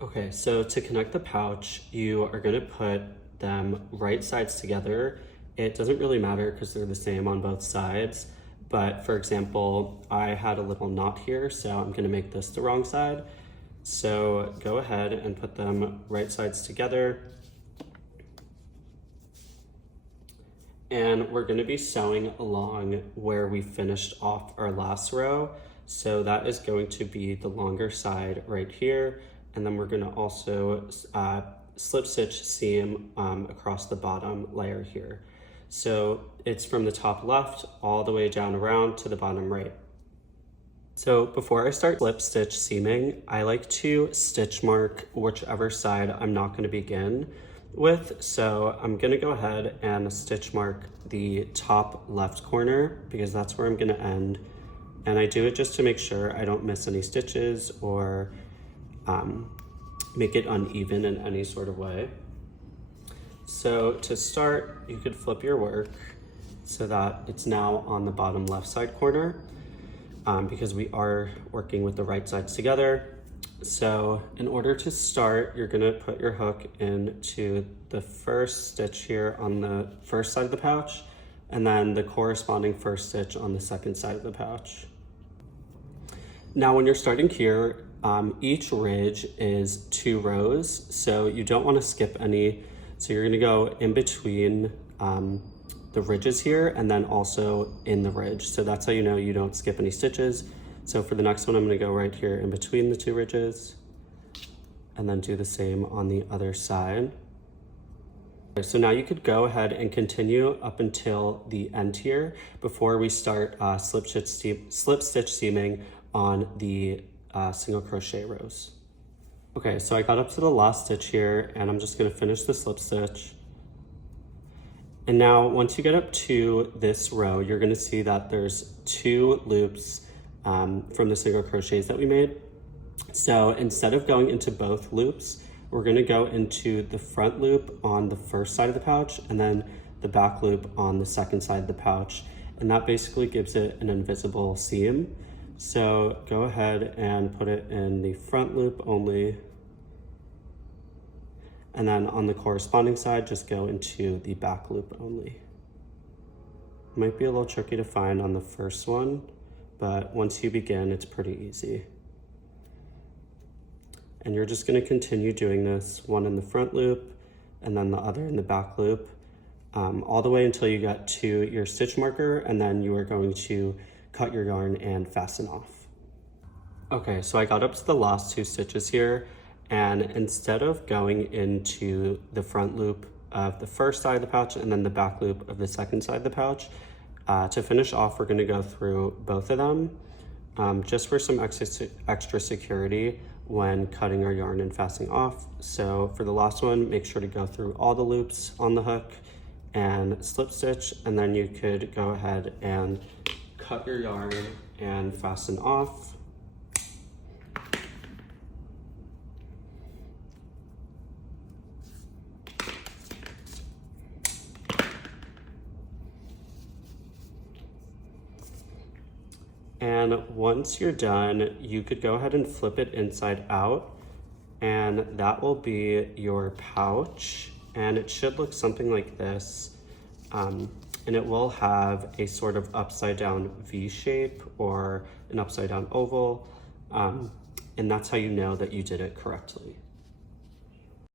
Okay, so to connect the pouch, you are gonna put them right sides together. It doesn't really matter because they're the same on both sides. But for example, I had a little knot here, so I'm gonna make this the wrong side. So go ahead and put them right sides together. And we're gonna be sewing along where we finished off our last row. So that is going to be the longer side right here. And then we're gonna also slip stitch seam across the bottom layer here. So it's from the top left all the way down around to the bottom right. So before I start slip stitch seaming, I like to stitch mark whichever side I'm not gonna begin with. So I'm gonna go ahead and stitch mark the top left corner because that's where I'm gonna end. And I do it just to make sure I don't miss any stitches or make it uneven in any sort of way. So to start, you could flip your work so that it's now on the bottom left side corner because we are working with the right sides together. So in order to start, you're gonna put your hook into the first stitch here on the first side of the pouch, and then the corresponding first stitch on the second side of the pouch. Now when you're starting here, each ridge is 2 rows, so you don't want to skip any. So you're gonna go in between the ridges here and then also in the ridge. So that's how you know you don't skip any stitches. So for the next one, I'm gonna go right here in between the 2 ridges and then do the same on the other side. So now you could go ahead and continue up until the end here before we start slip stitch seaming on the single crochet rows. Okay, so I got up to the last stitch here and I'm just gonna finish the slip stitch. And now once you get up to this row, you're gonna see that there's 2 loops from the single crochets that we made. So instead of going into both loops, we're gonna go into the front loop on the first side of the pouch and then the back loop on the second side of the pouch. And that basically gives it an invisible seam. So go ahead and put it in the front loop only. And then on the corresponding side, just go into the back loop only. Might be a little tricky to find on the first one, but once you begin, it's pretty easy. And you're just gonna continue doing this, one in the front loop and then the other in the back loop, all the way until you get to your stitch marker, and then you are going to cut your yarn and fasten off. Okay, so I got up to the last 2 stitches here, and instead of going into the front loop of the first side of the pouch and then the back loop of the second side of the pouch, to finish off, we're gonna go through both of them just for some extra security when cutting our yarn and fastening off. So for the last one, make sure to go through all the loops on the hook and slip stitch, and then you could go ahead and cut your yarn and fasten off. And once you're done, you could go ahead and flip it inside out, and that will be your pouch. And it should look something like this. And it will have a sort of upside down V shape or an upside down oval. And that's how you know that you did it correctly.